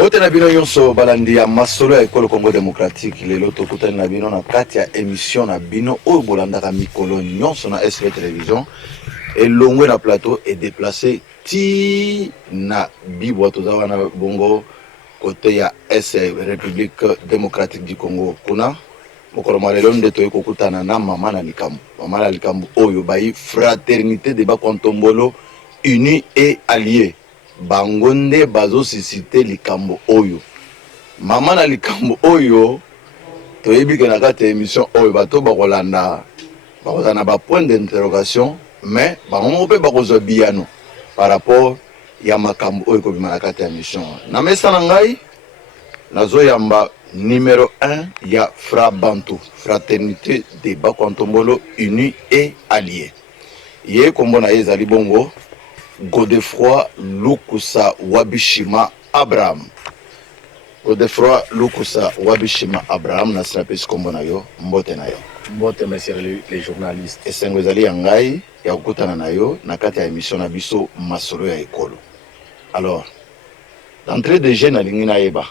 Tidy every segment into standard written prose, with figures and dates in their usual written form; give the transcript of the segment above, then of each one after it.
Bote na bino nyonso balandi ya masolo ya ekolo Congo démocratique lelo tokutani na bino na kati ya émission na bino oyo bolandaka mikolo nyonso na SV télévision elongwe na plateau et déplacé ti na bibwa toza wana bongo côté ya République démocratique du Congo kuna mokolo malelo nde toyi kokutana na mama na likambo oyo bayi fraternité de Bakontombolo unis et alliés bangonde bazo susciter likambo oyo mama na likambo oyo toyebi ke na kati ya émission oyo bato bakolanda bakozana ba point d'interrogation mais bango mpe bakozwa biyano par rapport ya makambo oyo kobima na kati ya émission na mesa na ngai nazoyamba numéro 1 ya Fra Bantu fraternité de Bakontombolo unis et alliés ye kombo na ye ezali bongo Godefroy Lukusa Wabishima Abraham. Godefroy Lukusa Wabishima Abraham na snapes kombo na yo mbote na yo. Mbote messieurs les journalistes. Esengo ezali ya ngai ya kukutana na yo na kati ya émission na biso masolo ya ekolo. Alors, d'entrée de jeu na lingi na yeba.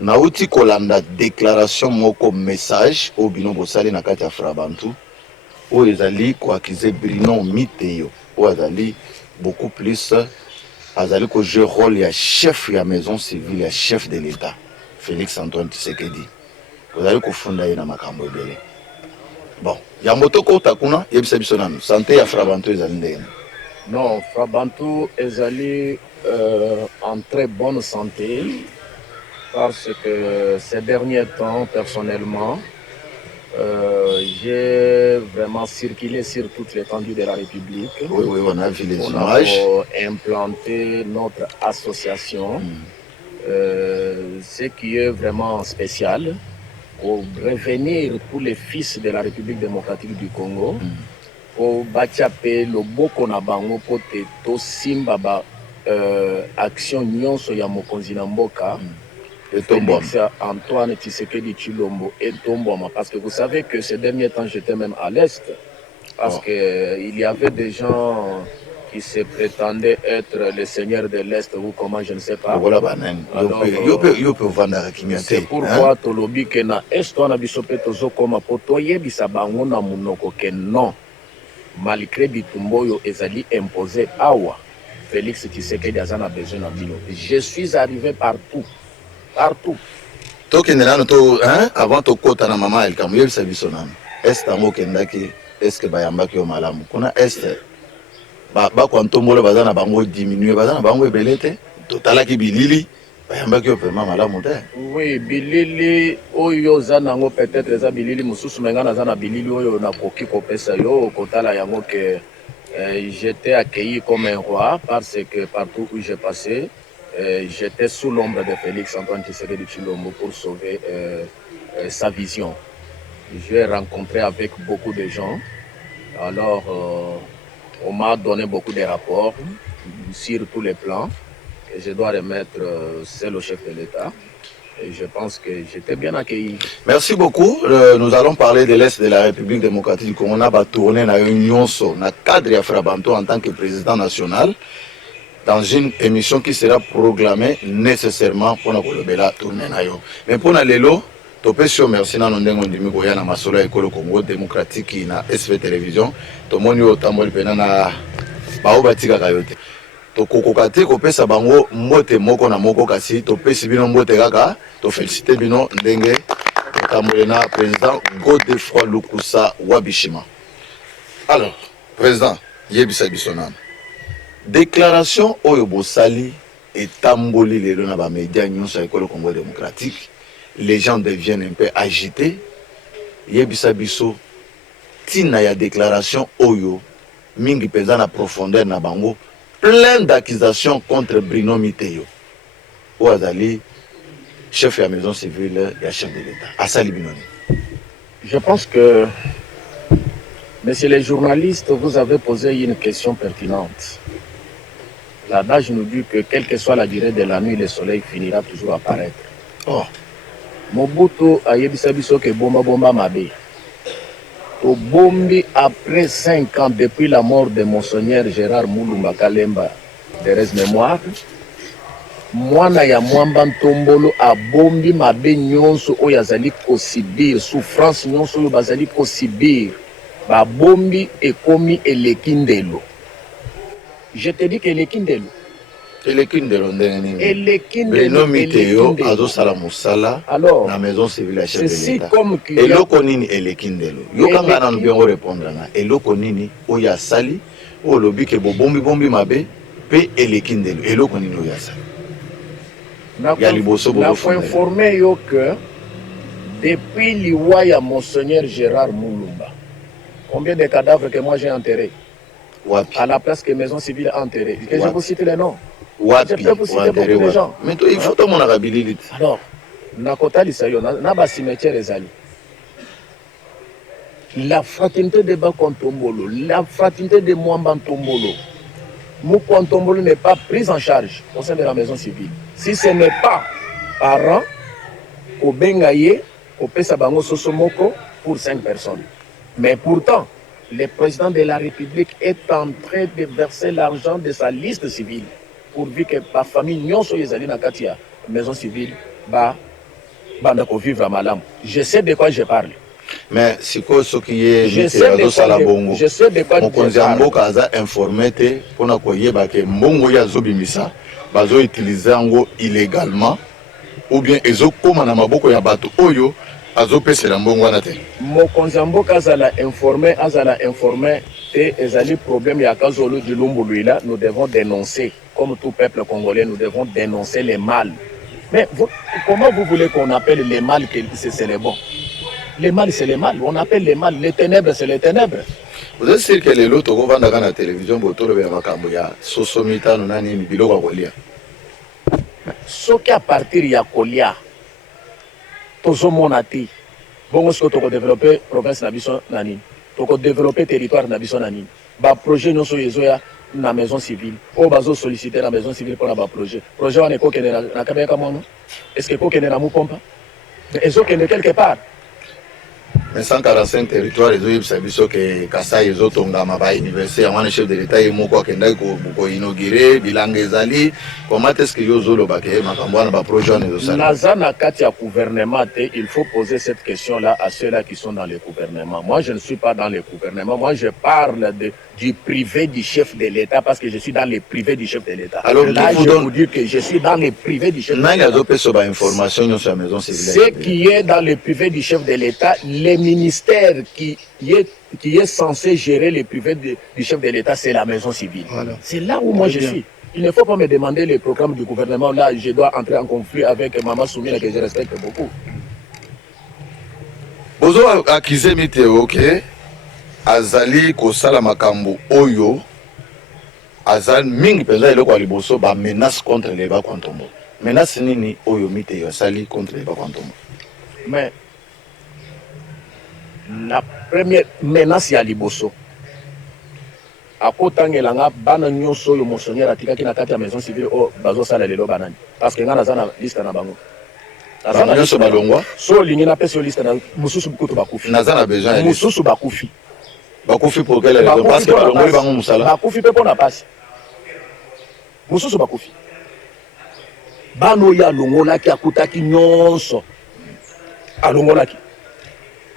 Nauti kolanda déclaration moko message au bino bosali na kati ya Fra Bantu o ezali ko akize Bruno Miteyo o azali beaucoup plus azali ko jouer rôle ya chef ya maison civile ya chef de l'État Félix Antoine Tshisekedi azali ko funda ye na makambo ebele bon ya moto ko takuna yebisa biso nanu santé ya Fra Bantu ezali ndenge non Fra Bantu ezali en très bonne santé parce que ces derniers temps personnellement j'ai vraiment circulé sur toute l'étendue de la République. Oui, on a vu les images. On a implanté notre association, ce qui est vraiment spécial, pour revenir tous les fils de la République démocratique du Congo, pour bâtir le boko na bango pour te simba ba action nyonso ya mokonzi na mboka. Félix Antoine Tshisekedi Tshilombo et Tomboma, parce que vous savez que ces derniers temps j'étais même à l'Est, parce que il y avait des gens qui se prétendaient être les seigneurs de l'Est ou comment je ne sais pas. C'est pourquoi tolobi ke na Est wana biso pe tozokoma po toyebisa bango na munoko ke non, malgré bitumba oyo ezali imposé awa Félix Tshisekedi azana besoin na bino. Je suis arrivé partout. Toke ndelano to avant to kota na mama el kamu yebisa biso nanu est tango kendaki est que bayambaki yo malamu kuna est ba Kontombolo bazana bango diminuer bazana bango ebelete totalaki bilili bayambaki yo vraiment malamu te. Oui, bilili oyo zanango peut-être za bilili mususu mengana zana bilili oyo na koki kopesa yo kotala yango que j'étais accueilli comme un roi parce que partout où j'ai passé j'étais sous l'ombre de Félix Antoine Tshisekedi Tshilombo pour sauver sa vision. J'ai rencontré avec beaucoup de gens. Alors, on m'a donné beaucoup de rapports sur tous les plans. Et je dois remettre celle au chef de l'État. Et je pense que j'étais bien accueilli. Merci beaucoup. Nous allons parler de l'Est de la République démocratique du Congo. On a tourné dans une dans le cadre de Fra Bantu en tant que président national. Dans une émission qui sera programmée nécessairement pour la tournée. Mais pour l'élo, tu peux sur merci na ndenge ndimi ko yana masolo ya ekolo Congo démocratique na SV télévision. To moni otamboli pena na baoba tika kayote. To kokokate ko pesa bango mbote moko na moko kasi to pesi bino mbote kaka to féliciter bino ndenge otamboli na président Godefroy Lukusa Wabishima. Alors, président yebisa bisonana déclaration oyo bosali et tamboli lelo na ba médias nyonso ya ekolo Congo démocratique les gens deviennent un peu agités yebisa biso tina ya déclaration oyo mingi peza na profondeur na bango plein d'accusations contre Bruno Miteyo ou azali chef de la maison civile et chef de l'État asali binoni. Je pense que messieurs les journalistes vous avez posé une question pertinente. L'adage nous dit que quelle que soit la durée de la nuit, le soleil finira toujours à apparaître. Oh. Mobutu a yebisa biso ke bomba mabe. To bombi après 5 ans depuis la mort de Monseigneur Gérard Moulumba Kalemba, de res mémoire, mwana ya mwamba ntombolo abombi mabe nyonso oyo azali kosibir souffrance nyonso oyo bazali kosibir babombi ekomi eleki ndelo. Je te dis que eleki ndelo. Eleki ndelo ndenge nini? Eleki ndelo. Beno Miteo azosala musala na maison civile ya chef de l'État. Eloko nini eleki ndelo? Yo kanga na nbiongo répondre na eloko nini oyo asali oyo lobi ke bobombi bombi mabe pe eleki ndelo. Eloko nini oyo asali? Il faut informer que depuis l'Iwaya Monseigneur Gérard Moulumba, combien de cadavres que moi j'ai enterrés à la place que Maison Civile a enterré. Je vous cite les noms. Je peux vous citer beaucoup de gens. Mais il faut tout le monde habilité. Alors, Nakota Lisayo, Naba cimetière Ezali. La fraternité de Bakontombolo, la fraternité de Mwambantombolo, Moukontombolo n'est pas prise en charge au sein de la Maison Civile. Si ce n'est pas parent, au Bengaye, au Pesabango Sosomoko, pour 5 personnes. Mais pourtant, le président de la République est en train de verser l'argent de sa liste civile pourvu que la famille Nyonso Yezali Nakatia, Maison Civile, Bandako vivre à Malam. Je sais de quoi je parle. Mais si ce qui est je sais de quoi je parle. A informé pour na koyeba ke mbongo ya zobimisa bazo utiliser ngo illégalement ou bien ezo koma na maboko ya bato oyo azo pesela mbongo wana te. Mokonzi mboka azala informé et ezali problème ya kazolo du Lumbuluila, nous devons dénoncer comme tout peuple congolais, nous devons dénoncer les mal. Mais comment vous voulez qu'on appelle les mal que c'est les bons? Les mal, c'est les mal. On appelle les mal. Les ténèbres, c'est les ténèbres. Vous êtes sûr que les lots vont dans la télévision pour tout le monde Sosomita, nous n'avons ni bilo Kolia. Ce qui à partir de Kolia, tout ce monde a dit, bon, est-ce que tu as développé province Nabison Nani, tu as développé territoire Nabison Nani, bah projet nous sommes na maison civile, ou bazo solliciter la maison civile pour un projet. Projet on est quoi qu'il y a na Kabeka Mono? Est-ce que quoi qu'il y a na Mupompa? Est-ce qu'il y a quelque part? Mais 145 territoires, ils ont dit que Kassai, ils ont tombé université, un chef de l'État, ils ont inauguré, bilan ezali. Comment est-ce que vous avez dit que projet Nazana Katia gouvernement, il faut poser cette question-là à ceux-là qui sont dans le gouvernement. Moi, je ne suis pas dans le gouvernement. Moi, je parle du privé du chef de l'État parce que je suis dans le privé du chef de l'État. Alors là, je vous dis que je suis dans le privé du chef de l'État. Ce qui est dans le privé du chef de l'État, les ministères qui est censé gérer le privé du chef de l'État, c'est la maison civile. Voilà. C'est là où moi je suis. Il ne faut pas me demander les programmes du gouvernement. Là, je dois entrer en conflit avec Maman Soumina que je respecte beaucoup. Bozo accusé Miteo que Azali Kosala Makambo Oyo Azal Ming Peza Eloko Aliboso ba menace contre les Bakontombo. Menace nini Oyo Miteo Sali contre les Bakontombo. Mais la première menace ya Liboso. Akotangelanga bana nyonso yo monseigneur atikaki na kati ya maison civile o bazo sala lelo banani parce que ngana zana liste na bango azana nyonso balongwa so lingi na pesa liste na mususu bukutu bakufi nazana besoin mususu bakufi pour quelle raison parce que balongoli bango musala bakufi pe pona pasi mususu bakufi bano ya longolaki akutaki nyonso alongolaki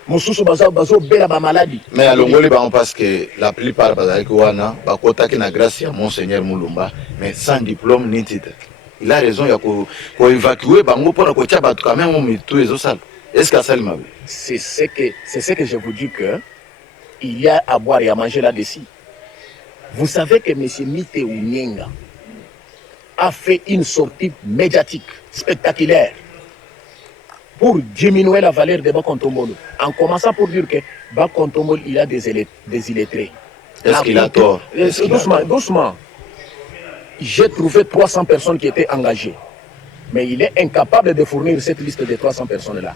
mususu bazo bela ba maladie. Mais à Longoli parce que la plupart bazaki wana bakotaki na grâce ya Monseigneur Moulumba mais sans diplôme ni titre. Il a raison ya ko évacuer bango pour ko tia batu quand même mitu ezosala. Est-ce que ça m'a c'est ce que je vous dis que il y a à boire et à manger là-dessus. Vous savez que M. Mite Ounyenga a fait une sortie médiatique spectaculaire pour diminuer la valeur de Bakontombolo, en commençant pour dire que Bakontombolo, il a des illettrés. Est-ce qu'il a tort? Doucement. J'ai trouvé 300 personnes qui étaient engagées. Mais il est incapable de fournir cette liste de 300 personnes-là.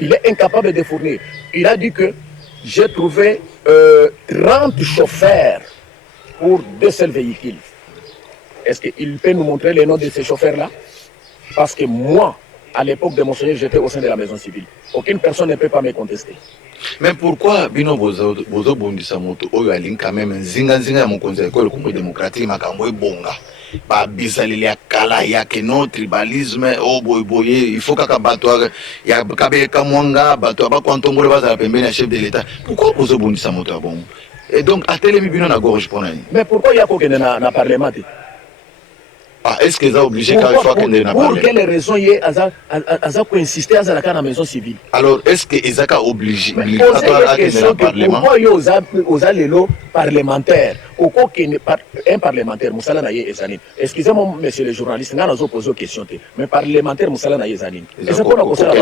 Il est incapable de fournir. Il a dit que j'ai trouvé 30 chauffeurs pour 2 seuls véhicules. Est-ce qu'il peut nous montrer les noms de ces chauffeurs-là? Parce que moi, à l'époque de Monseigneur, j'étais au sein de la maison civile. Aucune personne ne peut pas me contester. Mais pourquoi bino bozo bondisa moto oyo alingi quand même nzinga ya mokonzi école Congo démocratique makambo ebonga ba bizaleli ya kala ya que non tribalisme o boye il faut kaka bato ya kabeka mwanga bato ba kwantombole bazala pembeni ya chef de l'état pourquoi bozo bondisa moto ya bongo et donc atelemi bino na gorge pour nani mais pourquoi ya kokende na parlement ah est-ce qu'ils ont obligé quand il faut kende na parlement pour quelle raison ye aza ko insister aza la na maison civile alors est-ce que ezaka obligé à kende na parlement pourquoi yo oza lelo parlementaire oko kende un parlementaire musala na ye ezani excusez-moi monsieur le journaliste ngana zo poser question te mais parlementaire musala na ye ezani c'est pour ko sala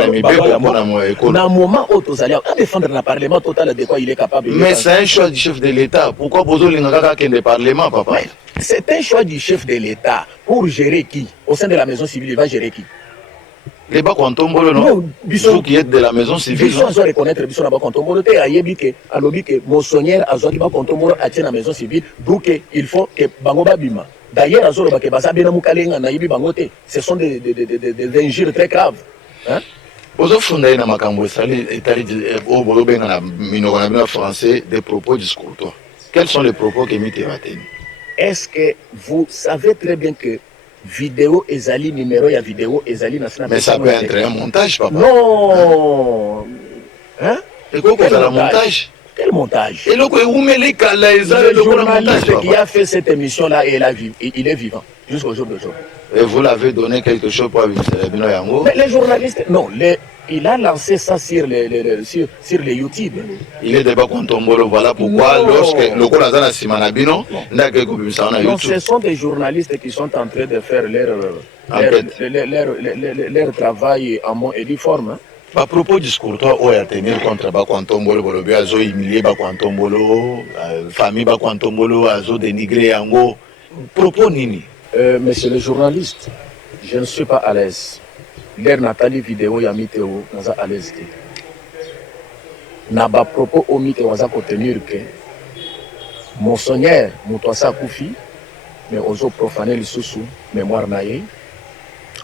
na moment où tozali à défendre na parlement total de quoi il est capable mais c'est un choix du chef de l'état pourquoi bozo lingaka kende parlement papa c'est un choix du chef de l'état pour gérer qui au sein de la maison civile il va gérer qui les Bakontombolo non vous qui êtes de la maison civile Bisson doit reconnaître Bisson na Bakontombolo te ayebi ke alobi ke monsonnière azwaki Bakontombolo atie na maison civile donc il faut que bango babima d'ailleurs azolo ba ke basa bena mukalenga na yebi bango te ce sont des injures très graves hein Ozo fondé na makambo sali etali o bolo benga na minoko na français des propos discourtois quels sont les propos que mité bateni est-ce que vous savez très bien que vidéo ezali numéro ya vidéo ezali na sina mais ça peut être un montage papa non hein et quoi que la montage quel montage et le journaliste qui a fait cette émission là il est vivant jusqu'au jour d'aujourd'hui et vous l'avez donné quelque chose pour Bino Yango mais les journalistes non il a lancé ça sur les YouTube. Il est débat contre Tombolo, voilà pourquoi lorsque le Kolazana Simanabino, non, ce sont des journalistes qui sont en train de faire leur travail en mon édiforme. À propos du discours, on a tenu contre Bakwantombolo, Bolobia, Azo humilié Bakwantombolo, famille Bakwantombolo, Azo dénigré Yango. Propos Nini. Monsieur le journaliste, je ne suis pas à l'aise. L'air Nathalie vidéo ya miteo naza à l'aise. Na ba propos au miteo za contenir que monseigneur Mutoasa Koufi, mais ozo profaner le sous mémoire naïe,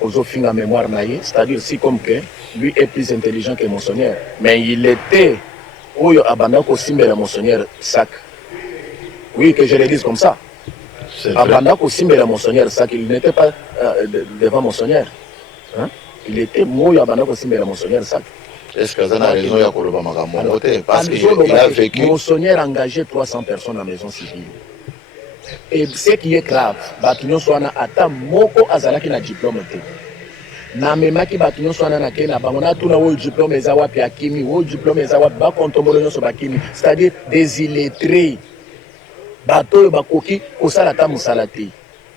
ozo finga mémoire naïe, c'est-à-dire si comme que lui est plus intelligent que monseigneur, mais il était oyo abandako simbela monseigneur sac. Oui, que je le dise comme ça. Abandako simbela monseigneur sac, il n'était pas devant monseigneur. Hein? Il était moyo abandako simbela monseigneur sac. Est-ce que ça a raison ya koloba makambo ngote parce qu'il a vécu monseigneur engagé 300 personnes en maison civile. Et ce qui est grave, batunyo soana ata moko azalaki na diplôme te. Na memaki batunyo soana na kena bangona tuna wo diplôme eza wapi akimi, wo diplôme eza wapi ba kontombolo nyoso bakimi, c'est-à-dire des illettrés. Bato bakoki kosala ta musala te.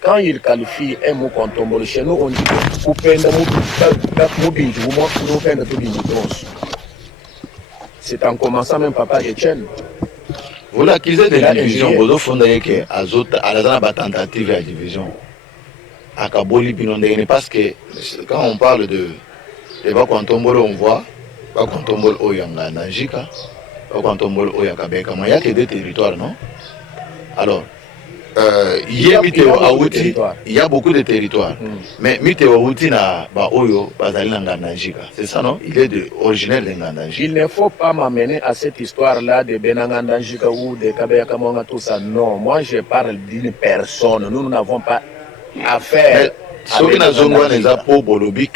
Quand il qualifie un mot kontombolo chez nous on dit kupenda mubinji nous penda to binji tronso. C'est en commençant même papa Etienne. Vous l'accusez de la division, vous fondez que à la tentative de division. À Kaboli Pinondé, parce que quand on parle de Bakontombolo, on voit Bakontombolo Oyanga Najika, Bakontombolo Oyakabeka, mais il n'y a que deux territoires, non? Alors, il y a beaucoup de territoires. Mais Miteo Aouti na Oyo, Bazali Nanganajika. C'est ça, non? Il est originaire de Nganajika. Il ne faut pas m'amener à cette histoire-là de Benangandanjika ou de Kabeyaka Monga, tout ça. Non, moi je parle d'une personne. Nous n'avons pas affaire. Ce qui n'a pas pour Bolobi,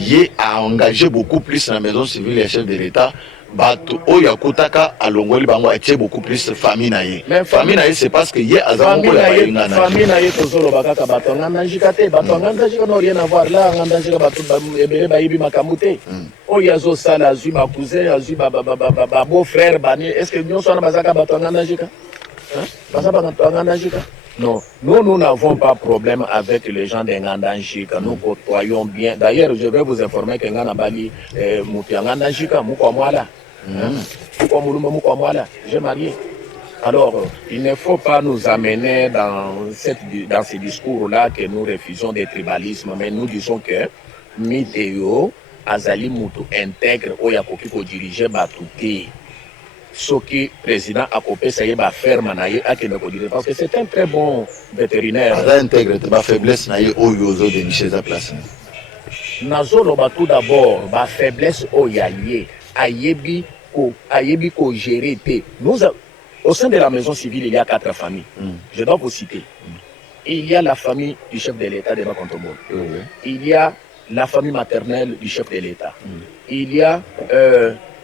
il a engagé beaucoup plus la maison civile et le chef de l'État. Bato oya kutaka alongoli bango etie beaucoup plus famille naie. Famille naie c'est parce que yé azamoko ya bainga na. Famille naie tozolo bakaka bato nganda jikate bato nganda jika no rien à voir là nganda jika bato ebele bayibi makamute. Oya zo sala azui ba cousin azui ba beau frère bani est-ce que nous sommes bazaka bato nganda jika? Hein? Bazaka bato nganda jika? Non, nous n'avons pas de problème avec les gens de Ngandanjika. Nous côtoyons bien. D'ailleurs, je vais vous informer que Ngana Bali, Ngandanjika, Moukwamwala. J'ai marié. Alors, il ne faut pas nous amener dans ces discours-là que nous refusons des tribalismes, mais nous disons que Miteo, Azali Moutou intègre, Oyakoki ko diriger Batouté. Ce qui le président a coupé, ça y est, va faire manayer à parce que c'est un très bon vétérinaire. Il intègre ma faiblesse, naïe au yozo de Michel à place. Nazolo tout d'abord, ma faiblesse au yaye, ayebi ko gérer. Au sein de la maison civile, il y a 4 familles. Je dois vous citer. Il y a la famille du chef de l'État de Bakontombolo. Il y a la famille maternelle du chef de l'État. Il y a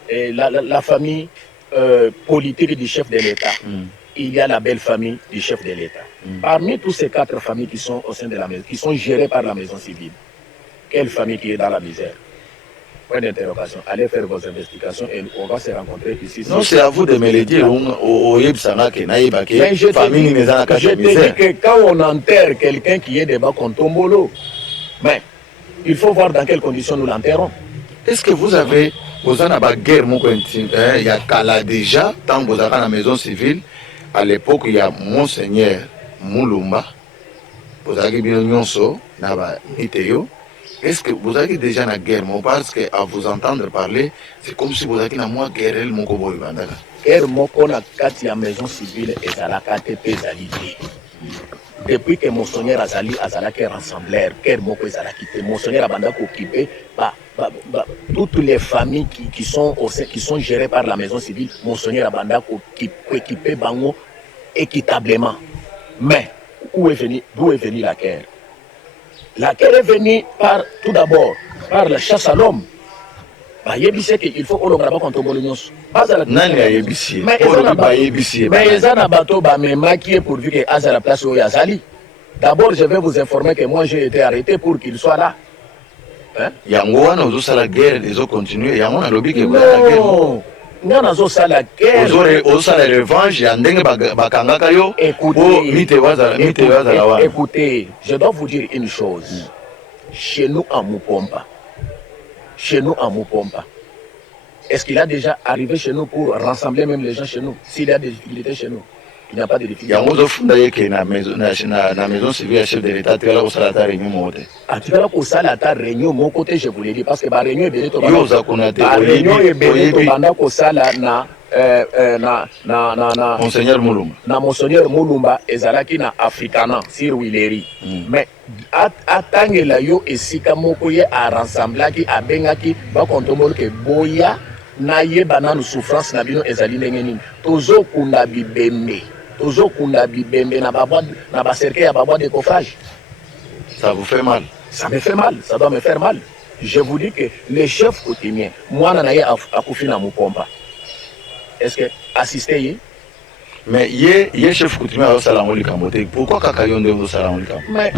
la famille politique du chef de l'État. Il y a la belle famille du chef de l'État. Parmi tous ces 4 familles qui sont au sein de la maison, qui sont gérées par la maison civile, quelle famille qui est dans la misère? Point d'interrogation. Allez faire vos investigations et on va se rencontrer ici. Non, c'est à vous de me le dire. Je te dis que quand on enterre quelqu'un qui est de Bakontombolo, mais il faut voir dans quelles conditions nous l'enterrons. Est-ce que vous avez, vous avez une guerre, il y a Kala déjà, tant que vous avez dans la maison civile, à l'époque, il y a Monseigneur Moulumba, vous avez bien Nyonso, Naba Niteo. Est-ce que vous avez déjà une guerre? Parce qu'à vous entendre parler, c'est comme si vous avez une guerre. Guerre moko na kati ya maison civile ezalaka te pe ezali. Depuis que Monseigneur Azalaki rassembleur, guerre moko ezalaki te. Monseigneur abanda ko occupé toutes les familles qui sont gérées par la maison civile. Monseigneur abanda ko équiper bango équitablement. Mais d'où est venue la guerre? La guerre est venue tout d'abord par la chasse à l'homme. Il faut qu'on le contre Bolognos. Mais ils ont bateau qui est pourvu que à la place où Yazali. D'abord, je vais vous informer que moi j'ai été arrêté pour qu'il soit là. Yangoan a la guerre, ils ont continué. Yangoan a lobby que vous avez la guerre. Non, la guerre. Vous avez la revanche, écoutez, je dois vous dire une chose. Chez nous en Mupomba, est-ce qu'il a déjà arrivé chez nous pour rassembler même les gens chez nous? S'il y a des difficultés chez nous, il n'y a pas de difficultés. Il y a la maison civile, chef de l'État, tu vas la réunion. Tu vas la réunion, mon côté, je vous l'ai dit, parce que la réunion est bien. La réunion est bien. Monseigneur Moulumba. Na Monseigneur Moulumba ezalaki na Africana sur Wileri. Mais atangela yo esika moko ye a rassemblaki abengaki ba kontombolo ke boya na yeba na souffrance na bino ezali ndenge nini. Tozo kunda bibembe na ba cercle ya babwa de coffrage. Ça vous fait mal? Ça me fait mal, ça doit me faire mal. Je vous dis que les chefs coutumiers, moi na ye akufi na Mupomba. Est-ce que assister? Mais il chef coutumier à Salamoli Kambote. Pourquoi Kakayonde au Salamoli Kambote? Mais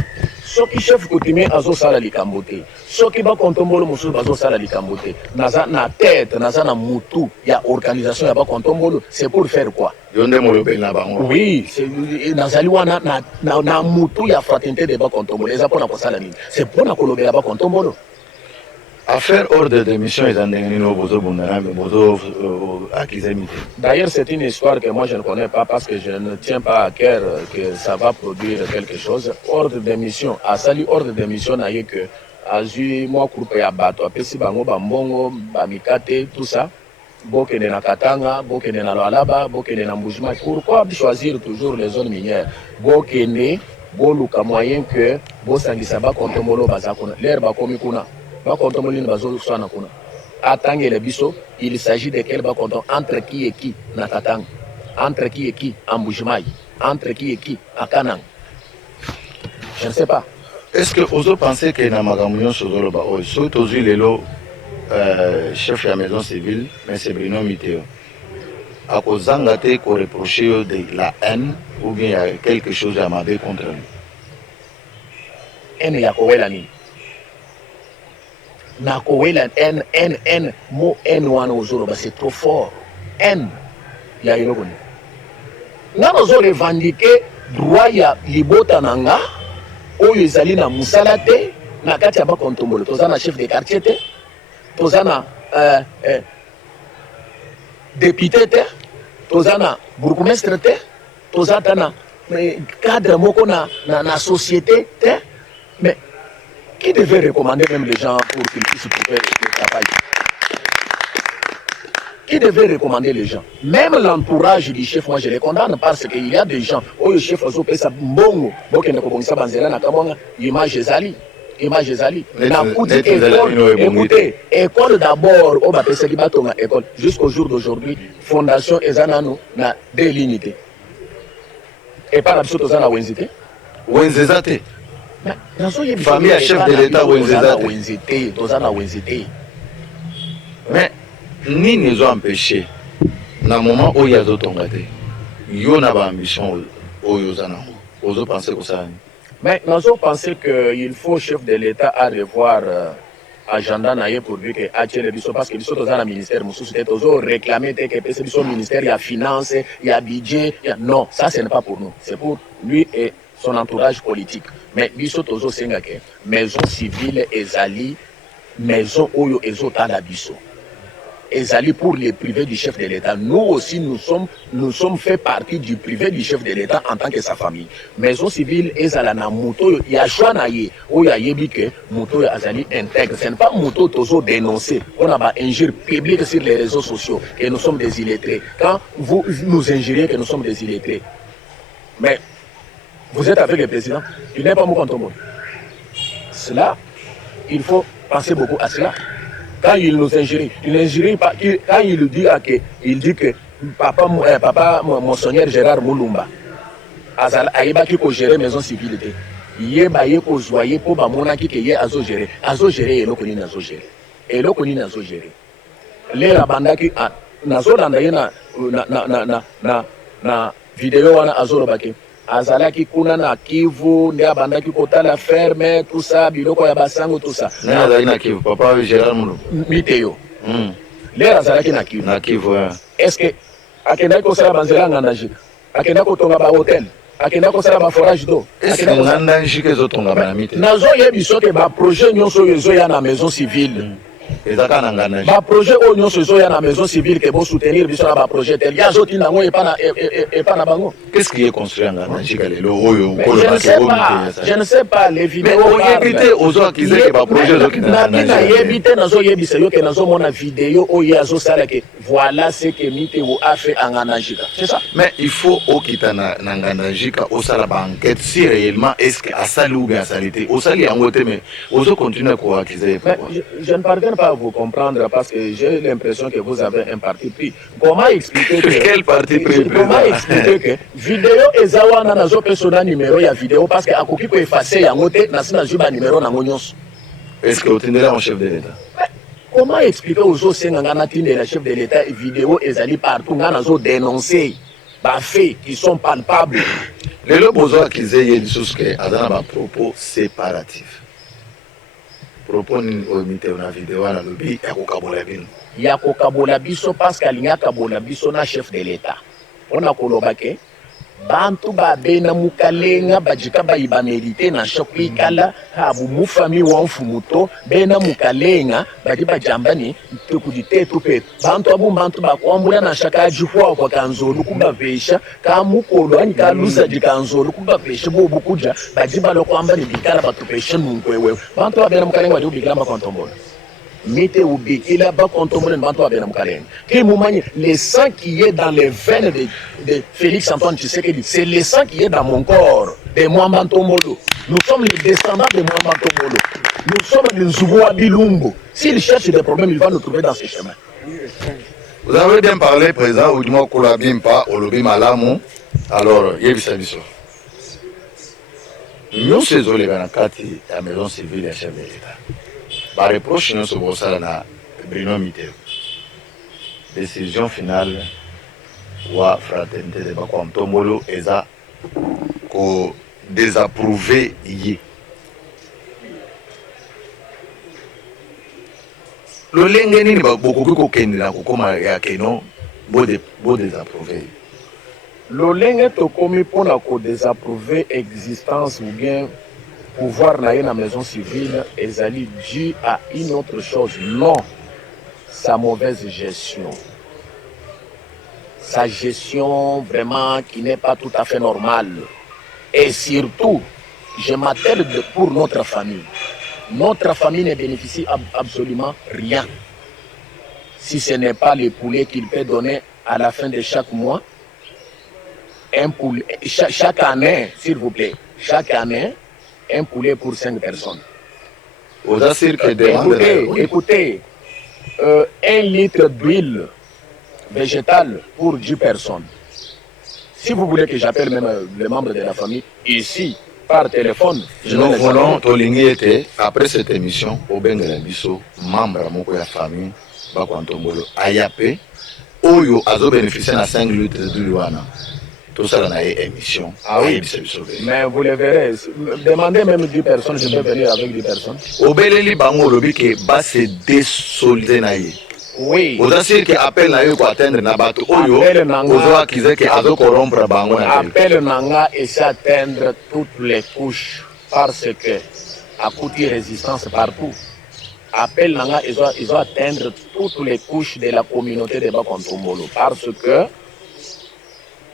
ce qui chef coutumier à Salamoli Kambote, ce qui va contombolo Moussou à Salamoli Kambote, na tête, na moutou, il y a organisation, il y a contombolo, c'est pour faire quoi? Oui, c'est Nazaliwana na moutou, il y a fraternité de Bakontombolo, les apôtres pour Salamini. C'est pour la Colombie là-bas contombolo. Affaire ordre de mission, d'ailleurs, c'est une histoire que moi je ne connais pas parce que je ne tiens pas à cœur que ça va produire quelque chose. Ordre de mission, à salut ordre de mission, n'a que Azu, moi, Koupe ya Bato, Apesi Bango, Bambongo, Bamikate, tout ça. Bokene na Katanga, Bokene na Loalaba, Bokene na Mboujima. Pourquoi choisir toujours les zones minières? Bokene, Boluka moyen que Bosangisaba Kontomolo Bazakuna, l'air Bakomikuna. Il s'agit de quel bakonton entre qui et qui na Katanga, entre qui et qui en Mboujimai, entre qui et qui à Kanang. Je ne sais pas. Est-ce que vous pensez que na magamunion sozoloba o surtout lelo chef de la maison civile mais c'est Bruno Miteo à cause d'angate qu'on reprocher de la haine ou bien il y a quelque chose à m'avoir contre lui? Haine ya kowelani. Na kowela N mo N wana ozoloba c'est trop fort. N ya ilokoni. Nga ozo revendiquer droit ya libota nanga oyo ezali na musala te na kati ya bakontombolo toza na chef de quartier te toza na député te toza na bourgmestre te toza ta na cadre moko na société te. Mais qui devait recommander même les gens pour qu'ils puissent trouver le travail? Qui devait recommander les gens? Même l'entourage du chef, moi je les condamne parce qu'il y a des gens, où le chef a fait sa bongo, bokene kobongisa banzela na kabonga, image ezali. image ezali na kuti école. Écoutez, école d'abord o bapesaki batonga école jusqu'au jour d'aujourd'hui fondation ezanano na délimité et pas na biso toza na wenzi te wenzeza te famille ya chef de l'état wenzeza te toza na wenzi te. mais nini ezoempêche na moment oyo azotonga te yo na baambition oyo oza nango ozopense kosala nini? Mais nous avons pensé qu'il faut chef de l'État à revoir agenda naie pour lui que attirer les parce que les autres dans le ministère nous sommes réclamé que c'est ministère il y a finance il y a budget non ça ce n'est pas pour nous c'est pour lui et son entourage politique mais les autres senga que maison civile ezali maison oyo ezotala biso ezali pour les privés du chef de l'État. Nous aussi, nous sommes fait partie du privé du chef de l'État en tant que sa famille. Maison civile, ezala na moto, il y a choix na ye, ou y a yebi que moto azali intègre. Ce n'est pas moto tozo dénoncer. On a pas injure publique sur les réseaux sociaux que nous sommes des illettrés. Quand vous nous injuriez que nous sommes des illettrés, mais vous êtes avec le président, il n'est pas mon contrôle. Cela, il faut penser beaucoup à cela. Quand il nous injurie, il n'injurie pas. Quand il dit que papa monseigneur Gérard Moulumba a qui gérer maison civile. Il a zoyer pour monaki que azo gérer et l'okoni nazo gérer. Et l'okoni nazo gérer. Les rabandaki nazo landa na vidéo wana azo robaki. Azalaki kuna na Kivu ndia bandaki kotala ferme tout ça biloko ya basango tout ça na azalaki na Kivu papa Gérard Moulou miteo les azalaki na Kivu est-ce que akenda ko sala banzela nganda jika akenda ko tonga ba hotel akenda ko sala ba forage d'eau akenda ko nganda jika zo tonga ba miteo nazo yebiso ke ba projet nyonso yezo ya na maison civile ezaka na nganda ba projet o nyonso yezo ya na maison civile ke bo soutenir biso na ba projet tel ya zo tinda ngo e pa na bango. Qu'est-ce qui est construit en nganda jika lelo oyo kolo ba je ne sais pas les vidéos mais éviter aux autres qui que ba projet zo na na yebite nazo yebisa yo ke nazo mona vidéo o ya zo sala ke voilà ce que miteo a fait en nganda jika c'est ça. Mais il faut okita na nganda jika o sala ba enquête si réellement est-ce que asali ou bien asalite o sali yango te mais ozo continuer ko accuser. Je ne parviens pas à vous comprendre parce que j'ai l'impression que vous avez un parti pris. Comment expliquer que quel parti pris? Comment expliquer que vidéo ezawana nazo persona numéro ya vidéo parce que akoki ko effacer yango te na sina juba numéro na ngonyos. Est-ce que otindela en chef de l'État? Comment expliquer aux autres senga na tindela chef de l'État vidéo ezali partout ngana zo dénoncer ba faits qui sont palpables. Lelo bozo akize yedisus ke azana ba propos séparatifs. Propos ni omite na vidéo na lobi ya kokabola bino. Ya kokabola biso parce qu'alinga kabola biso na chef de l'État. On a kolobake bantu babena mukalenga bajika bayiba merite na shokwi kala habu mufami wa mfumuto bena mukalenga badi bajambani tukudite tupe bantu abu bantu bakwambula na shaka jihwa kwa kanzolu kuba vesha ka mukolo ani ka lusa dikanzolu kuba vesha bobu kuja badi balokwamba ni bikala batupesha nunkwewe bantu babena mukalenga badi bikala makontombola Mite ou bikila ba kontombola bantu babena mukalenga ki mumanye le sang qui est dans les veines de Félix Antoine Tshisekedi, c'est le sang qui est dans mon corps, de Mwamba Ntombolo. Nous sommes les descendants de Mwamba Ntombolo. Nous sommes les Nzouboua Bilungo. S'il cherche des problèmes, il va nous trouver dans ces chemins. Vous avez bien parlé, président, ou du moins Kolabimpa, Olobi Malamu. Alors, Yebisabiso. Nous sommes les Ganakati, la maison civile et chef de l'État. Par reproche, nous sommes au na Bruno Miteo. Décision finale. Wa fraternité de Bakwam Tombolo eza ko désapprouvé yé. Le lenge nini beaucoup ko kendela ko koma ya keno bo désapprouvé. Le lenge to komi pona ko désapprouvé existence ou bien pouvoir na na maison civile ezali dû à une autre chose, non, sa mauvaise gestion. Sa gestion vraiment qui n'est pas tout à fait normale. Et surtout, je m'attelle pour notre famille. Notre famille ne bénéficie absolument rien. Si ce n'est pas les poulets qu'il peut donner à la fin de chaque mois, un poulet, chaque année, s'il vous plaît, chaque année, un poulet pour 5 personnes. Écoutez, 1 litre d'huile végétale pour 10 personnes. Si vous voulez que j'appelle même les membres de la famille ici par téléphone, nous voulons après cette émission au Bengala Bisso, membre de la famille, Bakwantombolo, Ayape, Oyo Azo bénéficier de 5 litres d'huile. Tout ça dans émission. Ah oui, mais vous le verrez. Demandez même 10 personnes, je peux venir avec 10 personnes. Au Beleli Bango, le bic va se désolider. Oui. Vous assurez qu'il appelle Nayo pour atteindre Nabato Oyo. Appelle Nanga et s'atteindre toutes les couches parce que à coup de résistance partout. Appelle Nanga, ils ont atteindre toutes les couches de la communauté de Bakontombolo parce que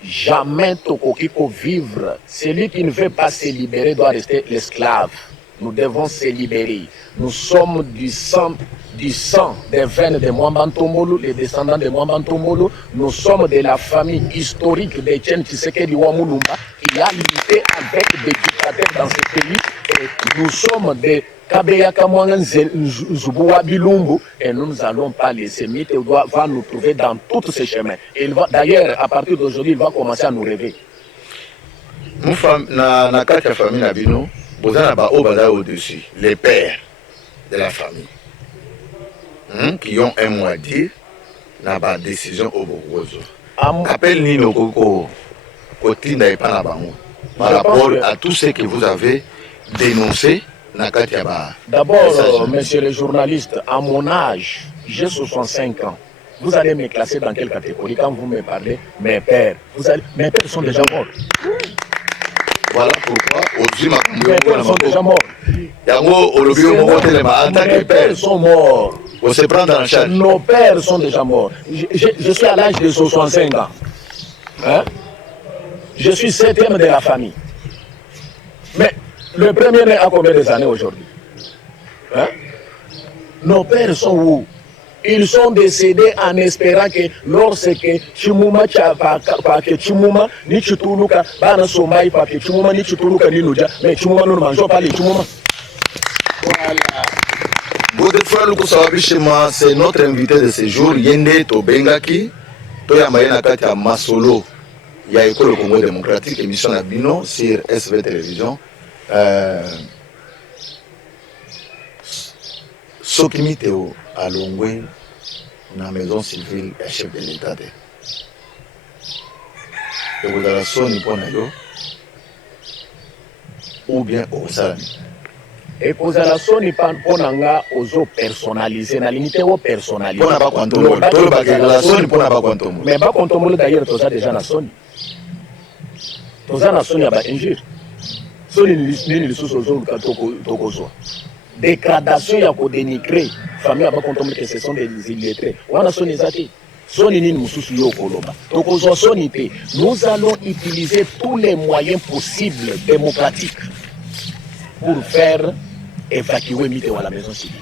jamais Tokokiko vivre. Celui qui ne veut pas se libérer doit rester l'esclave. Nous devons se libérer. Nous sommes du sang des veines de Mwambantombolo, les descendants de Mwambantombolo. Nous sommes de la famille historique d'Etienne Tshisekedi Wamulumba qui a lutté avec des dictateurs dans ce pays. Et nous sommes des Kabeyaka Zubua Bilumbu et nous n'allons pas laisser Mite va nous trouver dans tous ces chemins. D'ailleurs, à partir d'aujourd'hui, il va commencer à nous rêver. Nous famille Nabino, vous avez au-dessus, les pères de la famille, qui ont un mot à dire dans la décision au Bogozo. Appelle Nino Koko, Kotina et Panabango, par rapport à tout ce que vous avez dénoncé. D'abord, monsieur le journaliste, à mon âge, j'ai 65 ans. Vous allez me classer dans quelle catégorie quand vous me parlez? Mes pères. Mes pères sont déjà morts. Voilà pourquoi mes pères sont déjà morts. Mes pères sont morts. On se prend en charge. Nos pères sont déjà morts. Je suis à l'âge de 65 ans. Hein? Je suis 7e de la famille. Mais le premier né a combien des années aujourd'hui? Hein? Nos pères sont où? Ils sont décédés en espérant que lorsque Chimuma que Chimuma ni Chituluka bana somai parce que Chimuma ni Chituluka ni Nuja, mais Chimuma nous ne mangeons pas les Chimuma. Voilà. C'est notre invité de ce jour, Yende Tobengaki, Toya Mayena Katia Masolo, ya École Congo démocratique, émission Nabino sur SV Télévision. Sokimi Théo à Longwe, dans la maison civile et chef de l'État. Et vous avez la sonne pour nous, ou bien au Salami. Et pour la sonne, pour nous, aux personnalisés, na limité au personnalisé. Pour n'a pas quantum, la sonne pour n'a pas quantum. Mais pas quantum d'ailleurs, tu as déjà la sonne. Tu as la sonne, il y a pas injure. Dégradation, il y a pour dénigrer. Famille, que ce sont des illettrés. Nous allons utiliser tous les moyens possibles démocratiques pour faire évacuer Mite à la maison civile.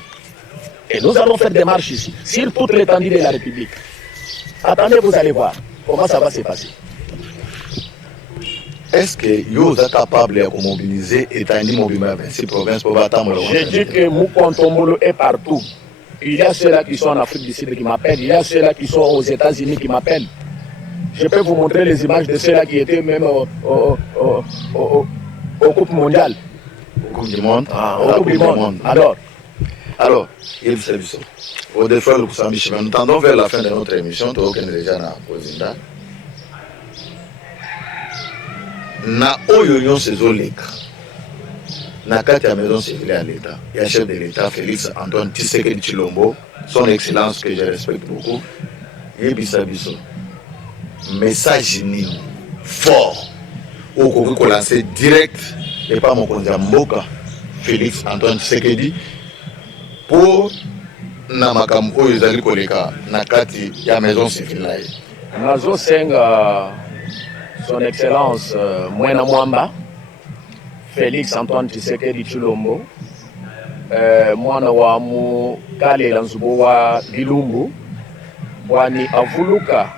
Et nous allons faire des marches ici, sur toute l'étendue de la République. Attendez, vous allez voir comment ça va se passer. Est-ce que vous êtes capable de mobiliser et d'étendre 26 provinces pour attendre? Je dis que Mukontombolo est partout. Il y a ceux-là qui sont en Afrique du Sud qui m'appellent. Il y a ceux-là qui sont aux États-Unis qui m'appellent. Je peux vous montrer les images de ceux-là qui étaient même au Coupe mondiale. Au Coupe du Monde. Au Coupe du Monde. Alors, Yves Sabiso, au défaut de Kusambishima, nous tendons vers la fin de notre émission. Tu as déjà na président. Na oyo sezoleka na kati ya maison civile à l'État. Il y a chef de l'État Félix Antoine Tshisekedi Tshilombo, son excellence que je respecte beaucoup. Yebisa biso message ni fort au Congo lancé direct et pas mon konza mboka Félix Antoine Tshisekedi pour na makambo oyo ezali koleka na kati ya maison civile là. Nazo senga son excellence Mwena Mwamba Félix Antoine Tshisekedi Tshilombo mwana wa Mukalela Nzubo wa Bilumbu wani avuluka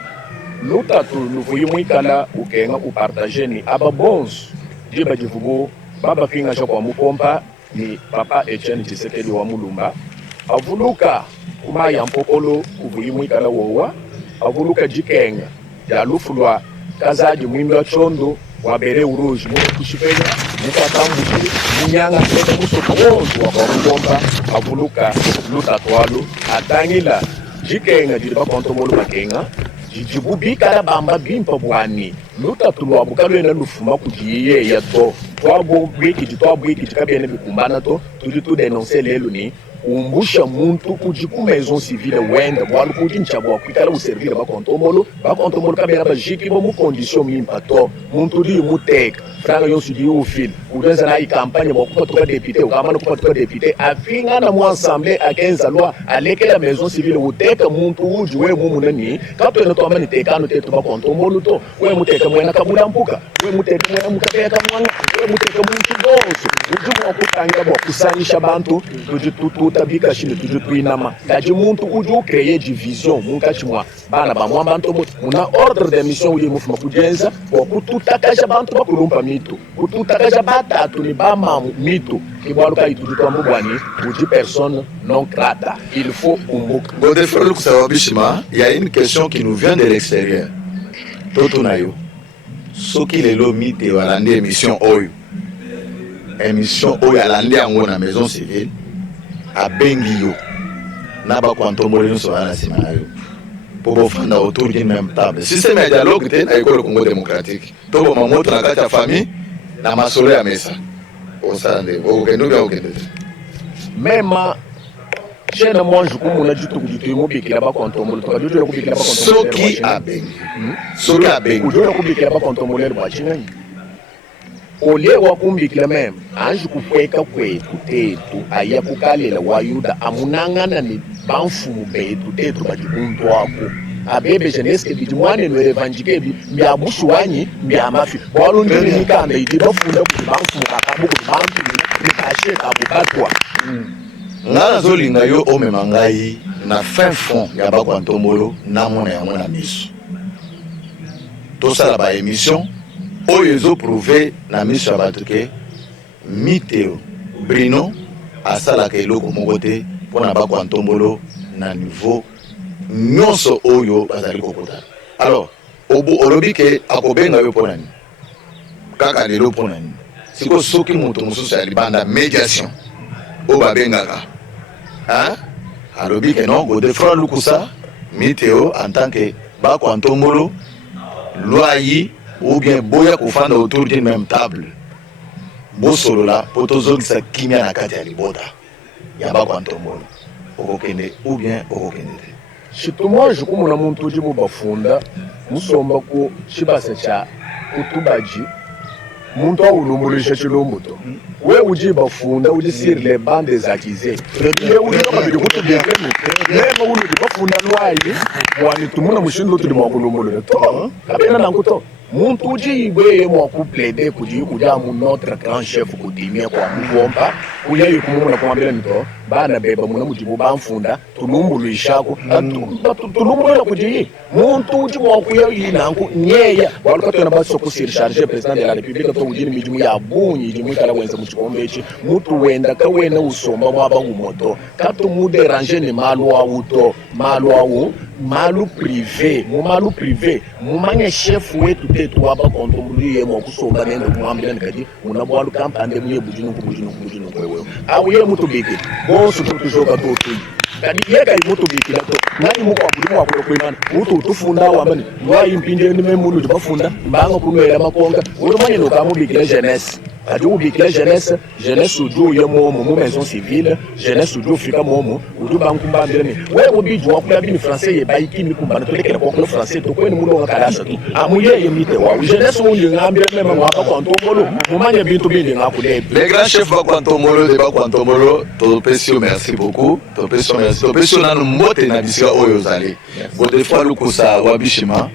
lutatu luvuyimwikala ukenga upartaje ni aba bons diba divugo baba kinga kwa mukompa ni papa Etienne Tshisekedi wa Mulumba avuluka kumaya mpokolo kuvulimu ikala wowa avuluka jikenga ya lufulwa kazaji mwimba chondo wa bere uruji kushipenya mukatambuki munyanga tete musokowozu wakabomba avuluka luta twalo atangila jikenga jiliba kontomolo makenga jijibubika bamba bimpa bwani luta tulwa bukalwena lufuma kujiye ya to twabo bwiki jikabene bikumbana to tujitu denonse lelo ni umbusha muntu kujiku maison civile wenda bwalu kudi nchabwa kwikala uservire bakontomolo kabera bajiki bo mu condition mimpa to muntu di muteka franga yonsu di ufil udenza na campagne bo kupa député ukamana kupa tuka député afinga na mu assemblée a 15 loi aleke la maison civile uteka muntu uji we mu munani kato eno to amani tekano tetu bakontomolo to we muteka mwena kabula mpuka we muteka mwena mukapeka mwanga we muteka muntu bonso ujumu wakutanga bo kusanyisha bantu tujitu tabika shine tujutuinama kaji muntu uju créer division munkachi mwa bana ba mwamba ntomo muna ordre de mission uli mufuma kujenza wa kututakaja bantu bakulumpa mitu kututakaja batatu ni bama mitu kibwaluka itujutu ambubwani uji personne non grata il faut kumbuka. Godefroid Lukusawabishima, il y a une question qui nous vient de l'extérieur. Totunayo soki lelo mite walande émission oyo alande yango na maison civile abengi yo na bakwantomoli nyonso bana na nsima na yo mpo bofanda autour d'une même table système ya dialogue te na ekolo Congo démocratique to boma moto na kati ya famille na masolo ya mesa osala nde okokende obia okende te mema chena mwanju kumuna jitu imubikila bakontomolo tukajujula kubikila bakontomolo soki abengi ujula kubikila bakontomolo bwachinganyi ole wakumbikila meme anji kufweka kwetu tetu aya kukalela wayuda amunangana ni banfumu betu tetu bajikuntu wako abebe jeneske bidi mwane no evanjikebi mbya bushu wanyi mbya mafi walundini nikanda idi bafunda kuti banfumu kakabu kuti bantu nikashe kabukatwa ngana zolinga yo omema ngai na fin fond ya bakwantomolo namona yango na miso tosala ba émission oyo ezoprouve na miso ya bato ke miteo Bruno asalaka eloko moko te mpona bakwantombolo na niveau nyonso oyo bazali kokota. Alors olobi ke akobenga yo mpona nini kaka lelo mpona nini siko soki moto mosusu ya libanda médiation oyo babengaka alobi ke non Godefroid Lukusa miteo en tant que bakwantombolo loi ou bien boya kufanda autour d'une même table bosolola po tozongisa kimia na kati ya libota ya bakwantomolo okokende ou bien okokende te chitumwa jukumuna muntu uji bubafunda musomba ku chibasa cha utubaji muntu awulumbulisha chilombuto we uji bafunda uji sur les bancs des accusés le uji kabili kutubekeni lema ulu bafunda lwayi wani tumuna mushindo tuli mwakulumbulule to kabena nankuto muntu uji ibwe mwa kuplede kuja mu notre grand chef kudimia kwa mugomba uya yukumuna kumambela mito bana beba muna mujibu bamfunda tulumbulishako tulumbulula kuji muntu uji mwa kuya yinanku nyeya walukatona baso kusir charger président de la république to ujini mijimu ya bunyi jimu kala wenza muchikombechi mutu wenda ka wena usomba mwaba ngumoto katu mu déranger ni malu auto malu privé mu manye chef wetu tetu waba kontombuluye mwa kusomba nende kumwambila nikadi munabwalu kampande mye bujinu kwewe awuye mutu biki bonsu tutujoka totu kadi yeka mutu biki lato nani muko abudimu wakolo kwimana mutu tufunda wambani lwa impinde ni memulu jibafunda mbanga kunwela makonga urumanye nukamu biki la jeunesse kadi ubikila jeunesse uju ye momo mu maison civile jeunesse uju fika momo uju bankumbambira ni we ubiju wakula bini français ye baiki mi kumbana tolekela kwa kula français to kweni mulo ngakalasa tu amuye ye mite wa jeunesse undi ngambira mema ngapa kwa ntombolo mumanye bintu bindi ngakule les grands chefs bakwantomolo de bakwantomolo topesio merci beaucoup topesio nanu mbote na bisika oyo zali Godefroid Lukusa Wabishima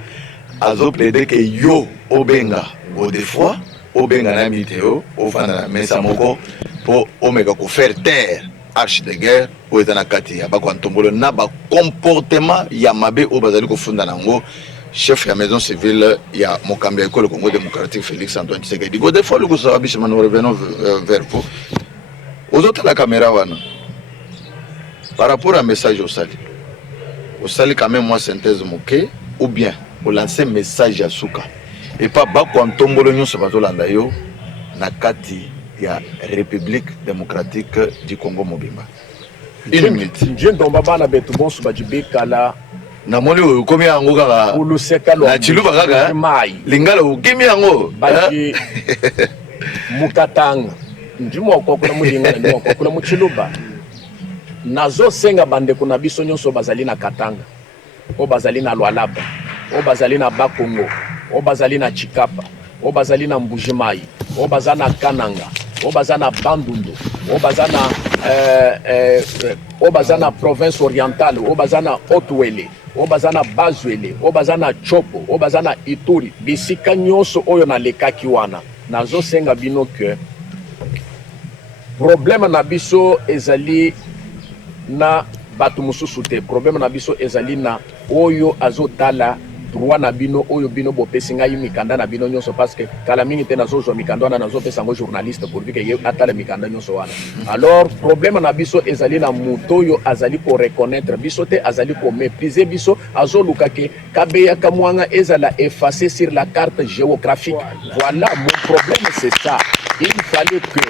azoplaide ke yo obenga Godefroid obenga na miteo ofanda na mesa moko po omeka ko faire taire arche de guerre o ezana kati ya bakwantombolo na ba comportement ya mabe o bazali ko funda nango chef ya maison civile ya mokambi ya école Congo démocratique Félix Antoine Tshisekedi. Godefroid Lukusa Wabishima, nous revenons vers vous. aux autres la caméra wana par rapport à message au sali quand même moi synthèse moké ou bien au lancer message à Souka et pas ba ko ntombolo nyonso bazolanda yo na kati ya République démocratique du Congo mobimba. Une minute. Je ndomba bana betu bonso bajibeka la na moni o komi yango kaka uluseka lo na chiluba kaka lingala o kimi yango baji mukatanga ndimo kokula mulinga ndimo kokula muchiluba nazo senga bande kuna biso nyonso bazali na Katanga o bazali na Lualaba o bazali na Bakongo o bazali na Chikapa o bazali na Mbujimai o bazali na Kananga o bazali na Bandundu o bazali na province orientale o bazali na Otwele o bazali na Bazwele o bazali na Chopo o bazali na Ituri bisika nyonso oyo na lekaki wana nazo senga bino ke problème na biso ezali na batu mususu te problème na biso ezali na oyo azotala droit na bino oyo bino bopesi ngai mikanda na bino nyonso parce que kala mingi te nazozwa mikanda wana nazopesa ngo journaliste pour que ye atala mikanda nyonso wana alors problème na biso ezali na moto oyo azali ko reconnaître biso te azali ko mépriser biso azoluka ke kabeya kamwanga ezala effacer sur la carte géographique voilà mon problème c'est ça il fallait que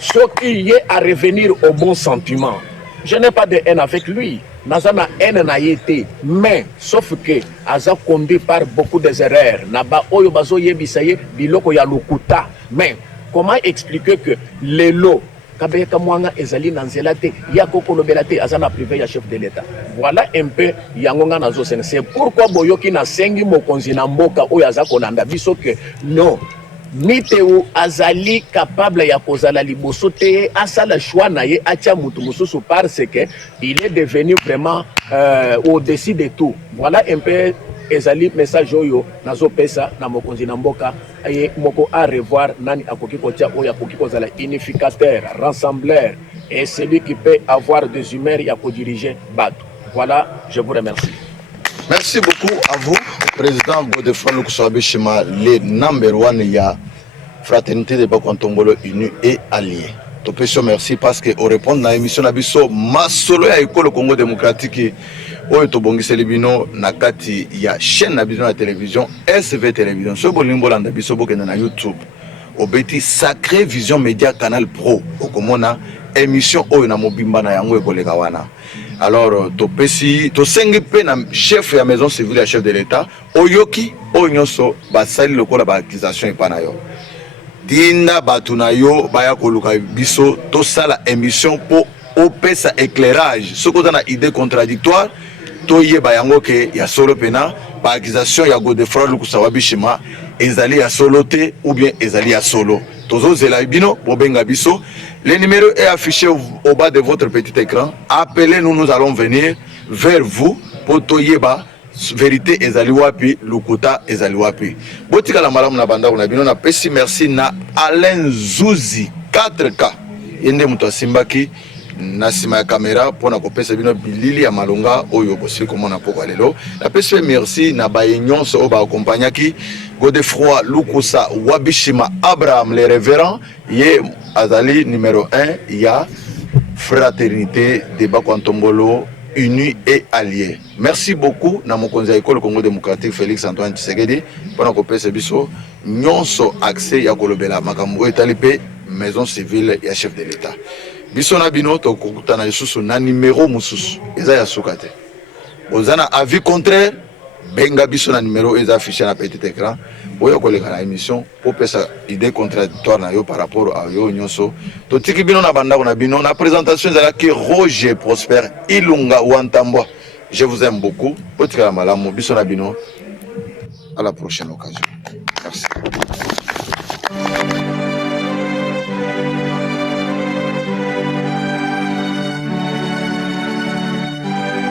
ce qui est à revenir au bon sentiment. Je n'ai pas de haine avec lui. Nazana haine na été, mais sauf que aza conduit par beaucoup de erreurs. Naba oyo bazo yebisaye biloko ya lukuta. Mais comment expliquer que lelo kabeka mwanga ezali na nzela te ya kokolobela te azana privé ya chef de l'État. Voilà un peu yangonga nazo senga. C'est pourquoi boyoki na sengi mokonzi na mboka oyo aza kolanda biso que non. Miteu azali capable ya kozala liboso te asala choix na ye atia mutu mususu parce que il est devenu vraiment au-dessus de tout. Voilà un peu ezali message oyo nazo pesa na mokonzi na mboka et moko à revoir nani akoki kotia oyo akoki kozala unificateur, rassembleur et celui qui peut avoir des humeurs ya ko diriger bato. Voilà, je vous remercie. Merci beaucoup à vous, Président Godefroid Lukusawabe Shima, le number one ya Fraternité de Bakontombolo Unis et Alliés. Topesio merci parce que au répondre à l'émission Nabiso, Masolo ya École Congo démocratique, oyo tobongisi libino na kati ya chaîne Nabiso na télévision, SV télévision, so bolimbo landa biso bokenda na YouTube. Obeti Sacré Vision Média Canal Pro, okomona émission oyo na mobimba na yango ekoleka wana. Alors, topesi, tosengi pe na chef ya maison civile ya chef de l'État, oyoki, oyonso, basali lokola ba accusation epana yo. Dinda batuna yo, baya koluka biso, tosala émission po opesa éclairage. Soko na idée contradictoire, toye bayango ke ya solo pena, ba accusation ya Godefroid Lukusawabe Shima, ezali ya solo te ou bien ezali ya solo. Tozo zela bino, bobenga biso. Le numéro est affiché au bas de votre petit écran. Appelez-nous, nous allons venir vers vous pour toyeba vérité ezali wapi, lukuta ezali wapi. Botika la malamu na banda kuna bino na pesi merci na Alain Zouzi 4K. Yende muto simbaki na sima ya kamera pona kopesa bino bilili ya malonga oyo bosi komona poko lelo. Na pesi merci na bayenyonso oba accompagnaki Godefroid Lukusawabe Shima Abraham le révérend ye azali numéro 1 ya Fraternité de Bakontombolo Unis et Alliés. Merci beaucoup na mokonzi ya École Congo démocratique Félix Antoine Tshisekedi pona kopesa biso nyonso accès ya kolobela makambo etali pe maison civile ya chef de l'État. Biso na bino to kokutana lisusu na numéro mususu eza ya sukate. Ozana avis contraire benga biso na numéro eza affiché na petit écran. Oyo koleka na émission pour pesa idée contradictoire na yo par rapport à yo nyonso. To tiki bino na banda na bino na présentation ezala ki Roger Prosper Ilunga Wantambwa. Je vous aime beaucoup. Potika la malamu biso na bino. À la prochaine occasion.